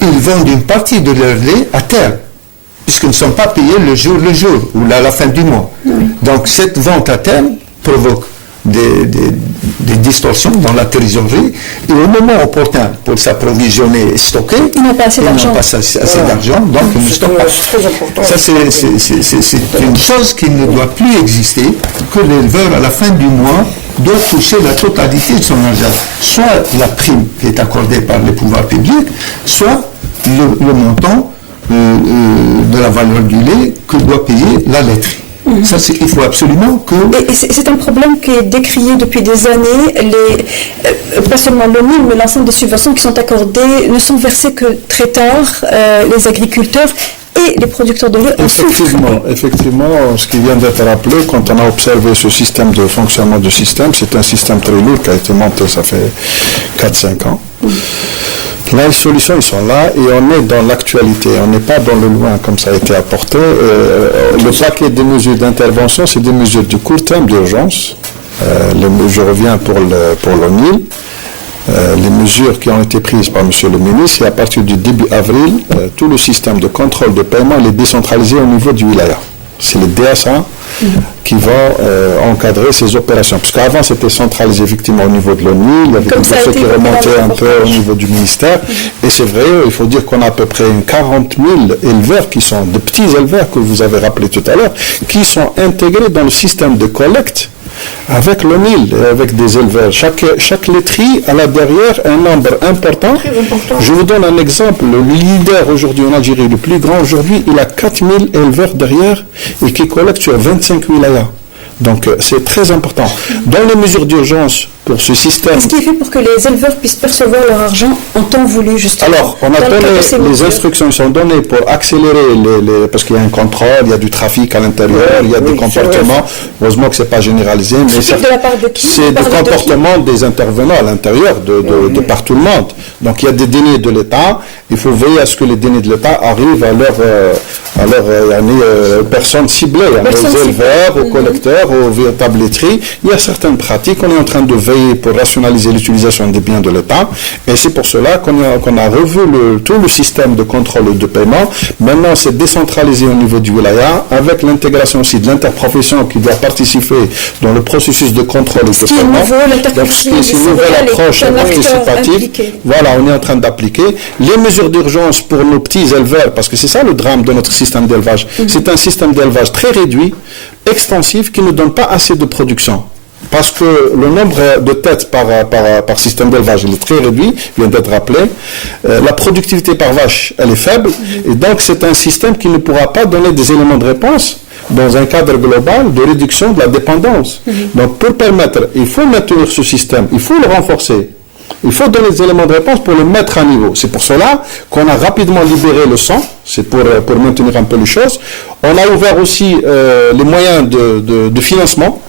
ils vendent une partie de leur lait à terme, puisqu'ils ne sont pas payés le jour ou à la fin du mois. Donc cette vente à terme provoque des distorsions dans la trésorerie, et au moment opportun pour s'approvisionner et stocker, ils n'ont pas assez d'argent. Donc ils ne stockent pas. Ça, c'est une chose qui ne doit plus exister, que l'éleveur, à la fin du mois, doit toucher la totalité de son argent. Soit la prime qui est accordée par les pouvoirs publics, soit le montant de la valeur du lait que doit payer la laiterie. Ça, il faut absolument que... Et c'est un problème qui est décrié depuis des années. Pas seulement l'ONU, mais l'ensemble des subventions qui sont accordées ne sont versées que très tard. Les agriculteurs et les producteurs de lait en souffrent. Effectivement, ce qui vient d'être rappelé, quand on a observé ce système de fonctionnement du système, c'est un système très lourd qui a été monté, ça fait 4-5 ans. Les solutions, ils sont là et on est dans l'actualité, on n'est pas dans le loin comme ça a été apporté. Le paquet des mesures d'intervention, c'est des mesures de court terme d'urgence. Je reviens pour le Nil. Les mesures qui ont été prises par M. le ministre, et à partir du début avril, tout le système de contrôle de paiement est décentralisé au niveau du wilaya. C'est les DSA qui vont encadrer ces opérations. Parce qu'avant, c'était centralisé effectivement au niveau de l'ONU, il y avait des dossiers qui remontaient un peu au niveau du ministère. Et c'est vrai, il faut dire qu'on a à peu près 40 000 éleveurs qui sont de petits éleveurs, que vous avez rappelé tout à l'heure, qui sont intégrés dans le système de collecte avec le Nil, avec des éleveurs. Chaque laiterie a là derrière un nombre important. Je vous donne un exemple. Le leader aujourd'hui en Algérie, le plus grand aujourd'hui, il a 4000 éleveurs derrière et qui collectent sur 25 wilayas. Donc c'est très important. Dans les mesures d'urgence pour ce système... Qu'est-ce qui est fait pour que les éleveurs puissent percevoir leur argent en temps voulu, justement? Alors, on a donné, les instructions sont données pour accélérer parce qu'il y a un contrôle, il y a du trafic à l'intérieur, il y a des comportements. Heureusement que ce n'est pas généralisé, mais c'est des comportements des intervenants à l'intérieur de par tout le monde. Donc il y a des deniers de l'État, il faut veiller à ce que les deniers de l'État arrivent à leurs personnes ciblées, aux éleveurs, aux collecteurs, aux véritables laiteries. Il y a certaines pratiques, on est en train de veiller pour rationaliser l'utilisation des biens de l'État, et c'est pour cela qu'on a revu tout le système de contrôle et de paiement. Maintenant, c'est décentralisé au niveau du wilaya, avec l'intégration aussi de l'interprofession qui doit participer dans le processus de contrôle et de paiement. Donc, c'est une nouvelle approche participative. Voilà, on est en train d'appliquer les mesures d'urgence pour nos petits éleveurs, parce que c'est ça le drame de notre système d'élevage. C'est un système d'élevage très réduit, extensif, qui ne donne pas assez de production. Parce que le nombre de têtes par système d'élevage il est très réduit, vient d'être rappelé. La productivité par vache, elle est faible. Et donc, c'est un système qui ne pourra pas donner des éléments de réponse dans un cadre global de réduction de la dépendance. Donc, pour permettre, il faut maintenir ce système, il faut le renforcer. Il faut donner des éléments de réponse pour le mettre à niveau. C'est pour cela qu'on a rapidement libéré le sang, c'est pour maintenir un peu les choses. On a ouvert aussi les moyens de financement.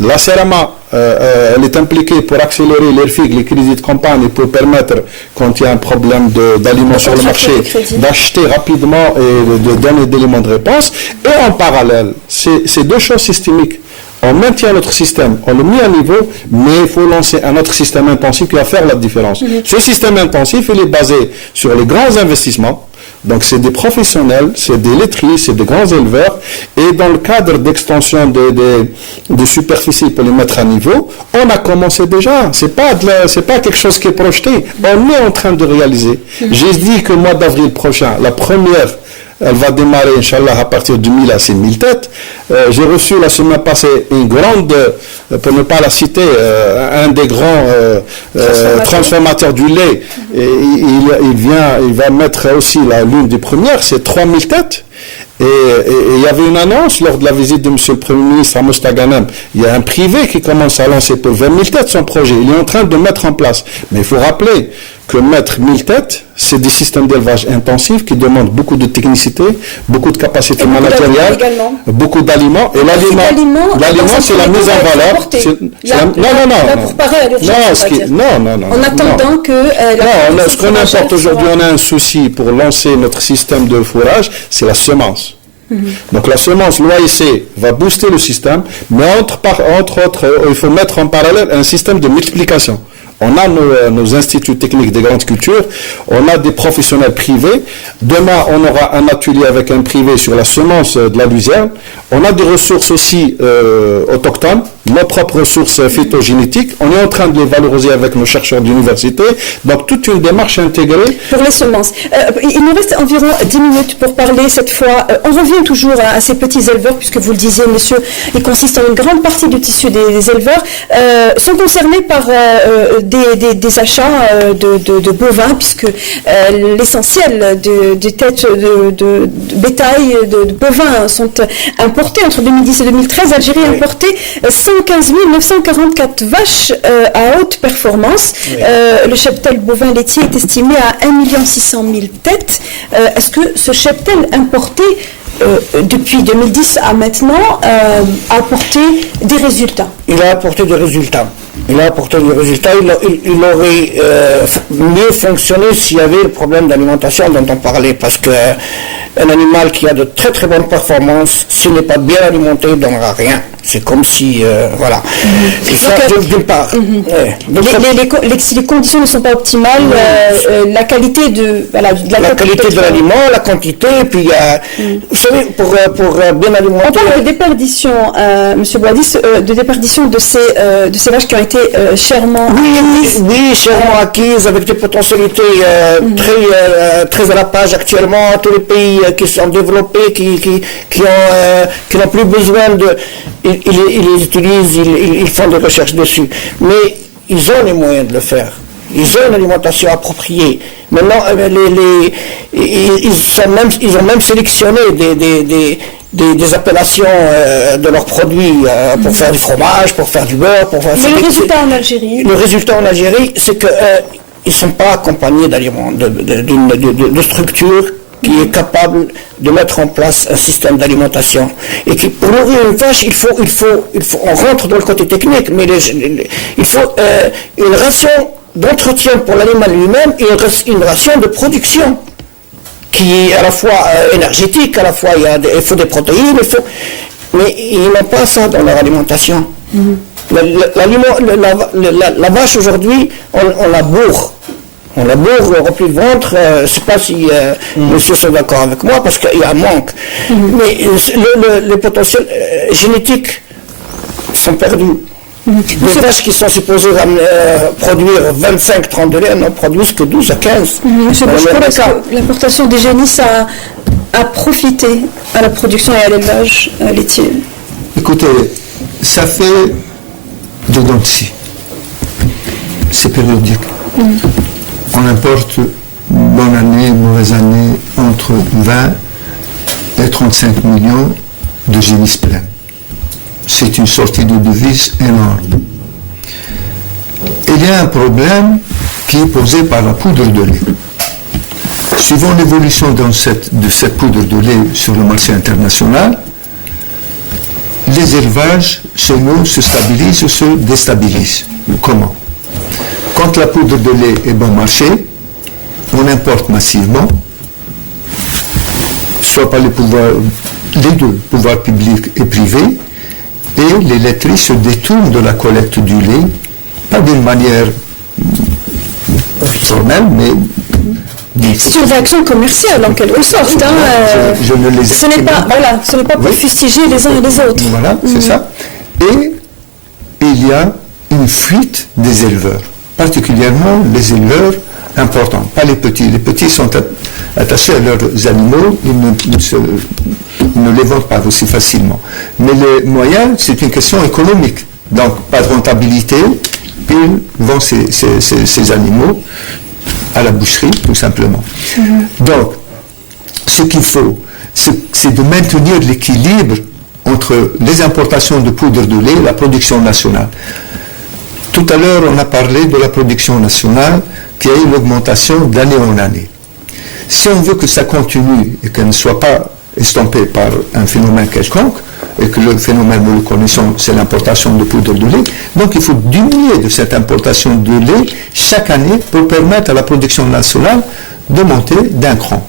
La CERAMA, elle est impliquée pour accélérer l'ERFIG, les crédits de campagne, et pour permettre, quand il y a un problème d'aliments sur le marché, d'acheter rapidement et de donner des éléments de réponse. Et en parallèle, c'est deux choses systémiques. On maintient notre système, on le met à niveau, mais il faut lancer un autre système intensif qui va faire la différence. Ce système intensif, il est basé sur les grands investissements. Donc c'est des professionnels, c'est des laiteries, c'est des grands éleveurs, et dans le cadre d'extension de superficie pour les mettre à niveau, on a commencé déjà. C'est pas quelque chose qui est projeté. On est en train de réaliser. J'ai dit que le mois d'avril prochain, la première, elle va démarrer, Inch'Allah, à partir de 1000 à 6000 têtes. J'ai reçu la semaine passée une grande, pour ne pas la citer, un des grands transformateurs du lait. Et il va mettre aussi l'une des premières, c'est 3000 têtes. Et il y avait une annonce lors de la visite de M. le Premier ministre à Mostaganem. Il y a un privé qui commence à lancer pour 20 000 têtes son projet. Il est en train de mettre en place. Mais il faut rappeler que mettre 1000 têtes, c'est des systèmes d'élevage intensifs qui demandent beaucoup de technicité, beaucoup de capacité managériale, beaucoup d'aliments. Et l'aliment, c'est la mise en valeur. Non. En attendant que... ce qu'on importe aujourd'hui, on a un souci pour lancer notre système de fourrage, c'est la semence. Donc la semence, l'OAIC va booster le système, mais entre autres, il faut mettre en parallèle un système de multiplication. On a nos instituts techniques des grandes cultures, on a des professionnels privés. Demain, on aura un atelier avec un privé sur la semence de la luzerne. On a des ressources aussi autochtones, nos propres ressources phytogénétiques. On est en train de les valoriser avec nos chercheurs d'université. Donc, toute une démarche intégrée. Pour les semences. Il nous reste environ 10 minutes pour parler cette fois. On revient toujours à ces petits éleveurs, puisque vous le disiez, messieurs, ils consistent en une grande partie du tissu des éleveurs, sont concernés par des achats de bovins, puisque l'essentiel des têtes de bétail, de bovins sont importés entre 2010 et 2013. L'Algérie a importé 5 215 944 vaches à haute performance. Oui. Le cheptel bovin laitier est estimé à 1 600 000 têtes. Est-ce que ce cheptel importé depuis 2010 à maintenant a apporté des résultats? Il a apporté des résultats. Il aurait mieux fonctionné s'il y avait le problème d'alimentation dont on parlait, parce que un animal qui a de très très bonnes performances, s'il n'est pas bien alimenté, il ne donnera rien. C'est comme si, voilà. Et ça, d'une part. Si les conditions ne sont pas optimales, la qualité de l'aliment, la quantité, et puis vous savez, pour bien alimenter. On parle de déperdition, M. Boadis, de déperdition de ces vaches qui ont été chèrement acquises. Oui, chèrement acquises, avec des potentialités très à la page actuellement. Tous les pays qui sont développés, qui n'ont plus besoin de... Ils les utilisent, ils font des recherches dessus. Mais ils ont les moyens de le faire. Ils ont une alimentation appropriée. Maintenant, ils ont même sélectionné des appellations de leurs produits pour faire du fromage, pour faire du beurre. Mais le résultat en Algérie? Le résultat en Algérie, c'est qu'ils ne sont pas accompagnés de structures qui est capable de mettre en place un système d'alimentation. Et qui, pour nourrir une vache, on rentre dans le côté technique, mais il faut une ration d'entretien pour l'animal lui-même et une ration de production qui est à la fois énergétique, à la fois il faut des protéines, mais ils n'ont pas ça dans leur alimentation. La vache aujourd'hui, on la bourre. On la bourre, on remplit le ventre. Je ne sais pas si monsieur sont d'accord avec moi, parce qu'il y a un manque. Mais les potentiels génétiques sont perdus. Les vaches qui sont supposées produire 25-30 de lait n'en produisent que 12 à 15. Monsieur Bouchko, l'importation des génisses a profité à la production et à l'élevage laitier? Écoutez, ça fait de dents de scie. C'est périodique. On importe, bonne année, mauvaise année, entre 20 et 35 millions de génisses pleines. C'est une sortie de devises énorme. Il y a un problème qui est posé par la poudre de lait. Suivant l'évolution de cette poudre de lait sur le marché international, les élevages chez nous se stabilisent ou se déstabilisent. Comment? Quand la poudre de lait est bon marché, on importe massivement, soit par les deux pouvoirs publics et privés, et les laiteries se détournent de la collecte du lait, pas d'une manière formelle, mais... C'est une réaction commerciale en quelque sorte. Je ne les ce n'est pas pour fustiger les uns et les autres. Voilà, c'est ça. Et il y a une fuite des éleveurs, particulièrement les éleveurs importants, pas les petits. Les petits sont attachés à leurs animaux, ils ne les vendent pas aussi facilement. Mais les moyens, c'est une question économique. Donc, pas de rentabilité, ils vendent ces animaux à la boucherie, tout simplement. Donc, ce qu'il faut, c'est de maintenir l'équilibre entre les importations de poudre de lait et la production nationale. Tout à l'heure, on a parlé de la production nationale qui a eu une augmentation d'année en année. Si on veut que ça continue et qu'elle ne soit pas estompée par un phénomène quelconque, et que le phénomène, nous le connaissons, c'est l'importation de poudre de lait, donc il faut diminuer de cette importation de lait chaque année pour permettre à la production nationale de monter d'un cran.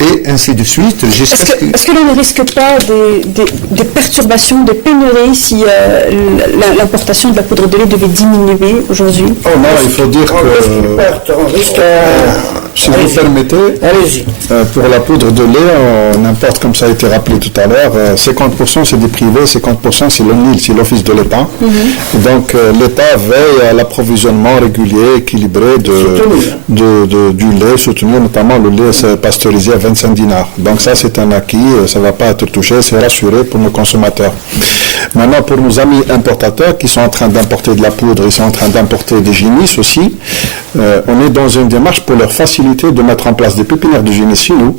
Et ainsi de suite. Est-ce que l'on ne risque pas des perturbations, des pénuries si l'importation de la poudre de lait devait diminuer aujourd'hui? Oh non, il faut dire que, si vous permettez, pour la poudre de lait, on importe, comme ça a été rappelé tout à l'heure, 50% c'est des privés, 50% c'est l'ONIL, c'est l'Office de l'État. Donc l'État veille à l'approvisionnement régulier, équilibré du lait, soutenu notamment le lait pasteurisé à 25 dinars. Donc ça c'est un acquis, ça ne va pas être touché, c'est rassuré pour nos consommateurs. Maintenant pour nos amis importateurs qui sont en train d'importer de la poudre, ils sont en train d'importer des génisses aussi, on est dans une démarche pour leur faciliter de mettre en place des pépinières de génisses chez nous,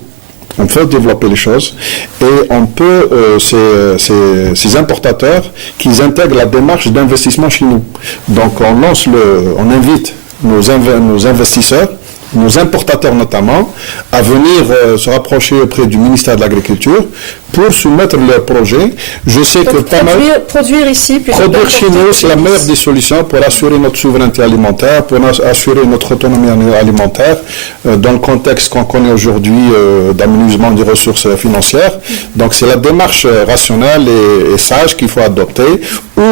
On peut développer les choses et on peut, ces importateurs, qu'ils intègrent la démarche d'investissement chez nous. Donc on invite nos investisseurs, nos importateurs notamment, à venir se rapprocher auprès du ministère de l'Agriculture pour soumettre leurs projets. Je sais que pas mal... Produire ici, produire chez nous, c'est la meilleure des solutions pour assurer notre souveraineté alimentaire, pour assurer notre autonomie alimentaire, dans le contexte qu'on connaît aujourd'hui d'amenuisement des ressources financières. Donc c'est la démarche rationnelle et sage qu'il faut adopter, où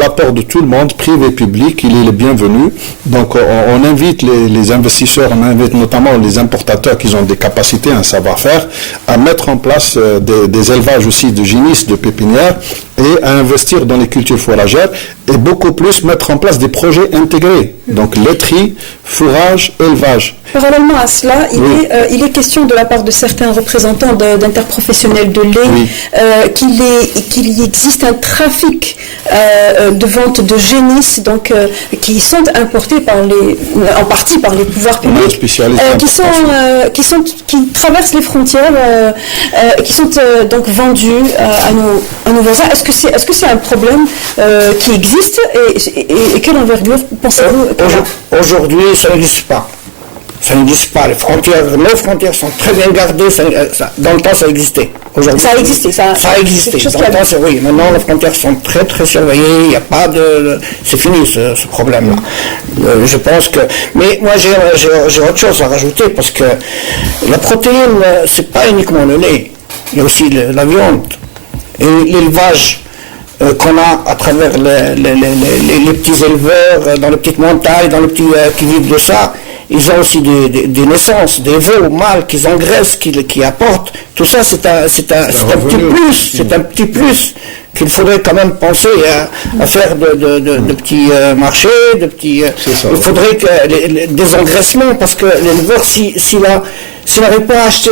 l'apport de tout le monde, privé et public, il est le bienvenu. Donc on invite les investisseurs, on invite notamment les importateurs qui ont des capacités, un savoir-faire, à mettre en place des élevages aussi de génisses, de pépinières, et à investir dans les cultures fourragères, et beaucoup plus mettre en place des projets intégrés. Donc laiterie, fourrage, élevage. Parallèlement à cela, il est question de la part de certains représentants d'interprofessionnels de lait qu'il y existe un trafic de vente de génisses qui sont importés en partie par les pouvoirs publics, qui traversent les frontières, qui sont donc vendus à nos voisins. Est-ce que c'est un problème qui existe et quelle envergure pensez-vous? Aujourd'hui, ça n'existe pas. Ça n'existe pas. Nos frontières sont très bien gardées. Dans le temps, ça existait. Ça a existé. Ça a existé. Dans le temps, oui. Maintenant, les frontières sont très, très surveillées. Il n'y a pas de... C'est fini, ce problème-là. Je pense que... Mais moi, j'ai autre chose à rajouter, parce que la protéine, c'est pas uniquement le lait. Il y a aussi la viande. Et l'élevage qu'on a à travers les petits éleveurs, dans les petites montagnes, dans les petits qui vivent de ça. Ils ont aussi des naissances, des veaux mâles qu'ils engraissent, qui apportent. Tout ça, c'est un petit plus. C'est un petit plus qu'il faudrait quand même penser à faire de petits marchés, de petits. Il faudrait que des engraissements, parce que l'éleveur, s'il n'arrive pas à acheter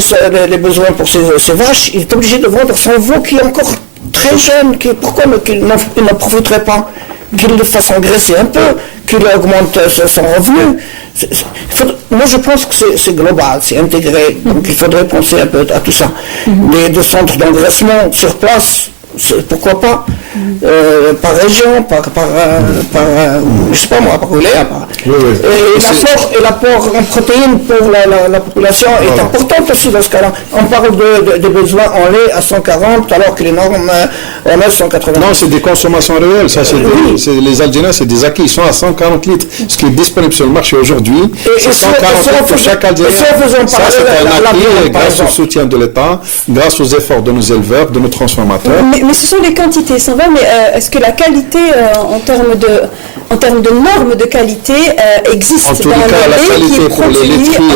les besoins pour ses vaches, il est obligé de vendre son veau qui est encore très jeune. Pourquoi il n'en profiterait pas? Qu'il le fasse engraisser un peu, qu'il augmente son revenu. Moi, je pense que c'est global, c'est intégré. Donc, il faudrait penser un peu à tout ça. Des centres d'engraissement sur place, pourquoi pas, par région, je sais pas moi, par Ouléa. Et l'apport en protéines pour la population est important aussi dans ce cas-là. On parle des besoins en lait à 140, alors que les normes en est 180. Non, c'est des consommations réelles. Ça, les Algériens, c'est des acquis. Ils sont à 140 litres. Ce qui est disponible sur le marché aujourd'hui, c'est 140 litres pour chaque Algérien. Ça, c'est un acquis grâce au soutien de l'État, grâce aux efforts de nos éleveurs, de nos transformateurs. Mais ce sont les quantités, ça va, mais est-ce que la qualité, en termes de normes de qualité, existe? En tous les cas, la qualité pour les laiteries,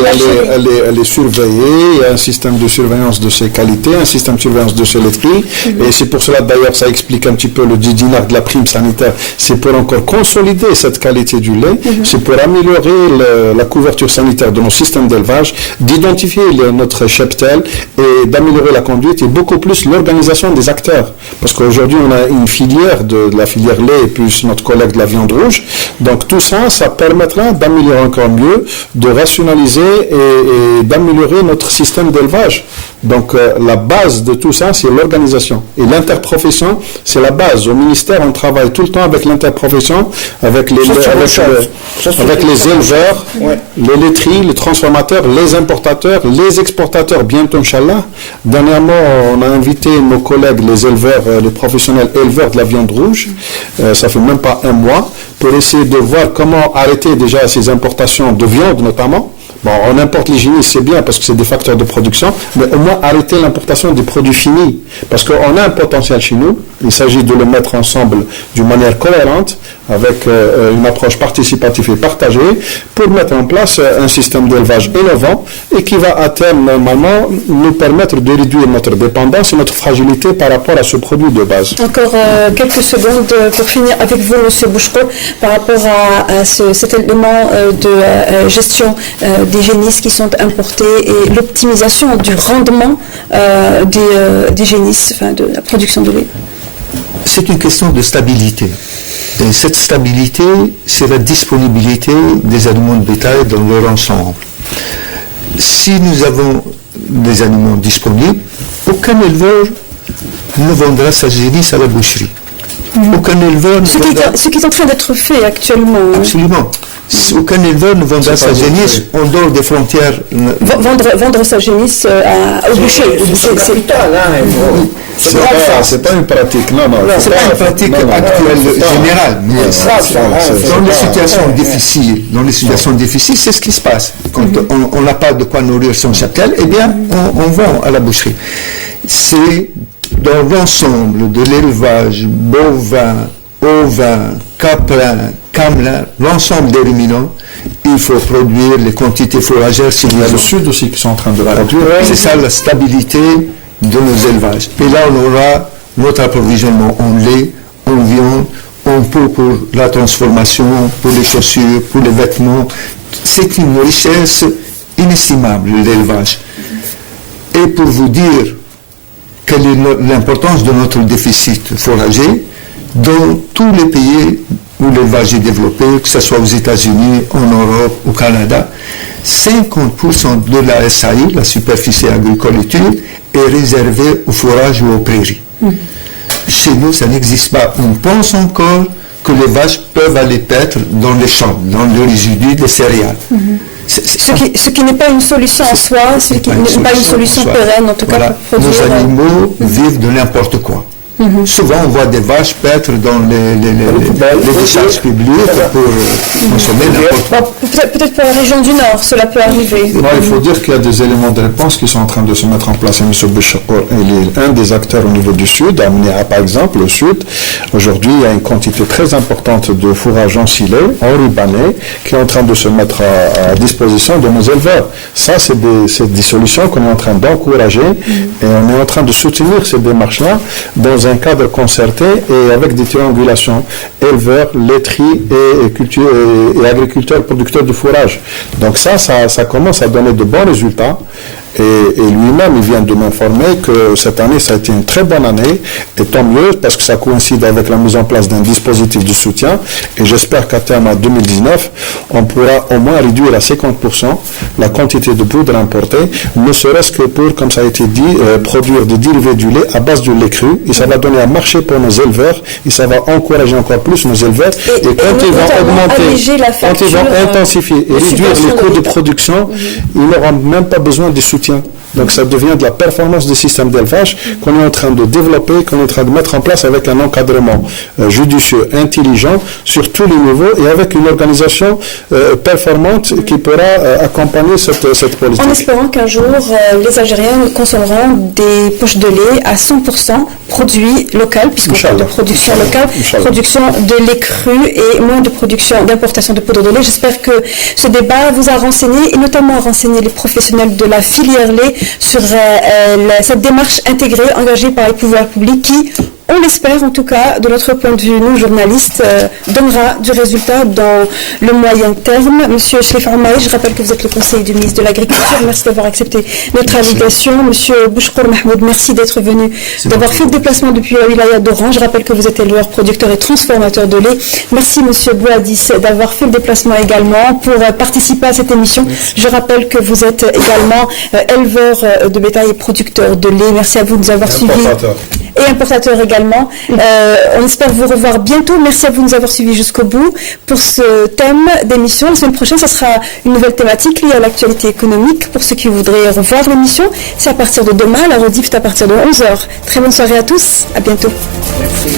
elle est surveillée. Il y a un système de surveillance de ces qualités, un système de surveillance de ces laiteries. Et c'est pour cela, d'ailleurs, ça explique un petit peu le 10 dinars de la prime sanitaire. C'est pour encore consolider cette qualité du lait. C'est pour améliorer la couverture sanitaire de nos systèmes d'élevage, d'identifier notre cheptel et d'améliorer la conduite et beaucoup plus l'organisation des acteurs. Parce qu'aujourd'hui, on a une filière de la filière lait et plus notre collègue de la viande rouge. Donc tout ça, ça permettra d'améliorer encore mieux, de rationaliser et d'améliorer notre système d'élevage. Donc la base de tout ça, c'est l'organisation. Et l'interprofession, c'est la base. Au ministère, on travaille tout le temps avec l'interprofession, avec les éleveurs, les laiteries, les transformateurs, les importateurs, les exportateurs, bientôt, Inch'Allah. Dernièrement, on a invité nos collègues, les éleveurs, les professionnels éleveurs de la viande rouge, ça fait même pas un mois, pour essayer de voir comment arrêter déjà ces importations de viande notamment. Bon, on importe les génisses, c'est bien parce que c'est des facteurs de production, mais au moins arrêter l'importation des produits finis. Parce qu'on a un potentiel chez nous, il s'agit de le mettre ensemble d'une manière cohérente, avec une approche participative et partagée, pour mettre en place un système d'élevage innovant et qui va à terme, normalement, nous permettre de réduire notre dépendance et notre fragilité par rapport à ce produit de base. Encore quelques secondes pour finir avec vous, M. Bouchko, par rapport à cet élément de gestion des génisses qui sont importés et l'optimisation du rendement des génisses, de la production de lait. C'est une question de stabilité. Et cette stabilité, c'est la disponibilité des aliments de bétail dans leur ensemble. Si nous avons des aliments disponibles, aucun éleveur ne vendra sa génisse à la boucherie. Aucun éleveur ne ce qui est en train d'être fait actuellement. Absolument. Aucun éleveur ne vendra sa génisse en dehors des frontières. Vendre sa génisse au boucher. C'est vital, hein. C'est pas une pratique, non. C'est pas une pratique actuelle générale, mais dans les situations difficiles, c'est ce qui se passe. Quand on n'a pas de quoi nourrir son cheptel, eh bien, on vend à la boucherie. C'est dans l'ensemble de l'élevage bovin, ovin, caprin, camelin, l'ensemble des ruminants, il faut produire les quantités fourragères Il y a le sud aussi qui sont en train de produire. C'est ça la stabilité de nos élevages. Et là, on aura notre approvisionnement en lait, en viande, en peau pour la transformation, pour les chaussures, pour les vêtements. C'est une richesse inestimable, l'élevage. Et pour vous dire quelle est l'importance de notre déficit fourrager, dans tous les pays où l'élevage est développé, que ce soit aux États-Unis, en Europe, au Canada, 50% de la SAI, la superficie agricole utile, est réservée au fourrage ou aux prairies. Chez nous, ça n'existe pas. On pense encore que les vaches peuvent aller paître dans les champs, dans le résidu des céréales. Ce qui n'est pas une solution en soi, ce qui n'est pas une solution pérenne, en tout cas, pour produire. Nos animaux vivent de n'importe quoi. Souvent, on voit des vaches paître dans les décharges publiques pour consommer n'importe quoi. Peut-être pour la région du Nord, cela peut arriver. Non, il faut dire qu'il y a des éléments de réponse qui sont en train de se mettre en place. Et M. Bouchakour, il est un des acteurs au niveau du Sud, à Mniha par exemple, le Sud. Aujourd'hui, il y a une quantité très importante de fourrage ensilé, enrubanné, qui est en train de se mettre à disposition de nos éleveurs. Ça, c'est des solutions qu'on est en train d'encourager et on est en train de soutenir ces démarches-là dans un cadre concerté et avec des triangulations éleveurs, laiteries et agriculteurs, producteurs de fourrage. Donc ça commence à donner de bons résultats. Et lui-même, il vient de m'informer que cette année, ça a été une très bonne année, et tant mieux, parce que ça coïncide avec la mise en place d'un dispositif de soutien, et j'espère qu'à terme, en 2019, on pourra au moins réduire à 50% la quantité de poudre importée, ne serait-ce que pour, comme ça a été dit, produire des dérivés du lait à base de lait cru, et ça va donner un marché pour nos éleveurs, et ça va encourager encore plus nos éleveurs, et quand ils vont augmenter, quand ils vont intensifier et réduire les coûts de production, ils n'auront même pas besoin de soutien. Donc ça devient de la performance du système d'élevage qu'on est en train de développer, qu'on est en train de mettre en place avec un encadrement judicieux, intelligent, sur tous les niveaux et avec une organisation performante qui pourra accompagner cette politique. En espérant qu'un jour, les Algériens consommeront des poches de lait à 100% produits local, puisqu'on parle de production locale, production de lait cru et moins de production d'importation de poudre de lait. J'espère que ce débat vous a renseigné et notamment renseigné les professionnels de la filière lait sur cette démarche intégrée engagée par les pouvoirs publics qui, on l'espère en tout cas, de notre point de vue, nous journalistes, donnera du résultat dans le moyen terme. Monsieur Chelif Armaï, je rappelle que vous êtes le conseiller du ministre de l'Agriculture. Merci d'avoir accepté notre invitation. Monsieur Bouchkour Mahmoud, merci d'être venu, d'avoir fait le déplacement depuis la wilaya d'Oran. Je rappelle que vous êtes éleveur, producteur et transformateur de lait. Merci Monsieur Bouadis d'avoir fait le déplacement également pour participer à cette émission. Merci. Je rappelle que vous êtes également éleveur de bétail et producteur de lait. Merci à vous de nous avoir suivis. Et importateur également. On espère vous revoir bientôt. Merci à vous de nous avoir suivis jusqu'au bout pour ce thème d'émission. La semaine prochaine, ce sera une nouvelle thématique liée à l'actualité économique. Pour ceux qui voudraient revoir l'émission, c'est à partir de demain. La rediff est à partir de 11h. Très bonne soirée à tous. À bientôt. Merci.